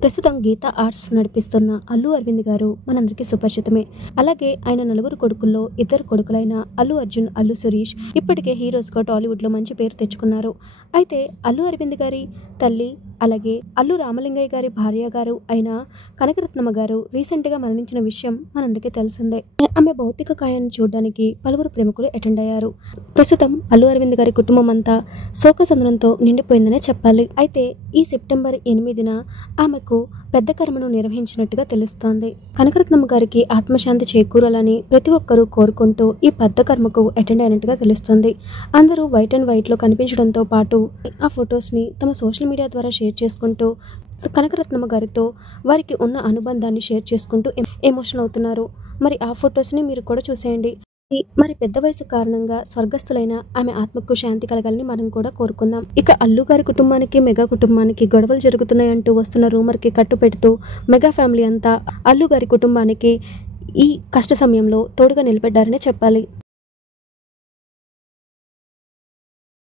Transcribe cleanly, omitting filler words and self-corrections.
ప్రస్తుతం గీతా ఆర్ట్స్ నడిపిస్తున్న అల్లు అరవింద్ గారు మనందరికీ సుపరిచితమే. అలాగే ఆయన నలుగురు కొడుకుల్లో ఇద్దరు కొడుకులైన అల్లు అర్జున్, అల్లు శిరీష్ ఇప్పటికే హీరోస్‌గా టాలీవుడ్‌లో మంచి పేరు తెచ్చుకున్నారు. అయితే అల్లు అరవింద్ గారి తల్లి, అలాగే అల్లు రామలింగయ్య గారి భార్య గారు అయిన కనకరత్నమ్మ గారు రీసెంట్‌గా మరణించిన విషయం మనందరికీ తెలిసిందే. ఆమె భౌతిక కాయాన్ని చూడడానికి పలువురు ప్రముఖులు అటెండ్ అయ్యారు. ప్రస్తుతం అల్లు అరవింద్ గారి కుటుంబం అంతా శోకసంద్రంతో నిండిపోయిందనే చెప్పాలి. అయితే ఈ సెప్టెంబర్ 8న ఆమెకు పెద్ద కర్మను నిర్వహించినట్టుగా తెలుస్తోంది. కనకరత్నమ్మ గారికి ఆత్మశాంతి చేకూరాలని ప్రతి ఒక్కరూ కోరుకుంటూ ఈ పెద్ద కర్మకు అటెండ్ అయినట్టుగా తెలుస్తుంది. అందరూ వైట్ అండ్ వైట్లో కనిపించడంతో పాటు ఆ ఫొటోస్ని తమ సోషల్ మీడియా ద్వారా షేర్ చేసుకుంటూ కనకరత్నమ్మ గారితో వారికి ఉన్న అనుబంధాన్ని షేర్ చేసుకుంటూ ఎమోషనల్ అవుతున్నారు. మరి ఆ ఫొటోస్ని మీరు కూడా చూసేయండి. మరి పెద్ద వయసు కారణంగా స్వర్గస్థులైన ఆమె ఆత్మకు శాంతి కలగాలని మనం కూడా కోరుకుందాం. ఇక అల్లు గారి కుటుంబానికి, మెగా కుటుంబానికి గొడవలు జరుగుతున్నాయంటూ వస్తున్న రూమర్కి కట్టుపెడుతూ మెగా ఫ్యామిలీ అంతా అల్లు గారి కుటుంబానికి ఈ కష్ట సమయంలో తోడుగా నిలబడ్డారనే చెప్పాలి.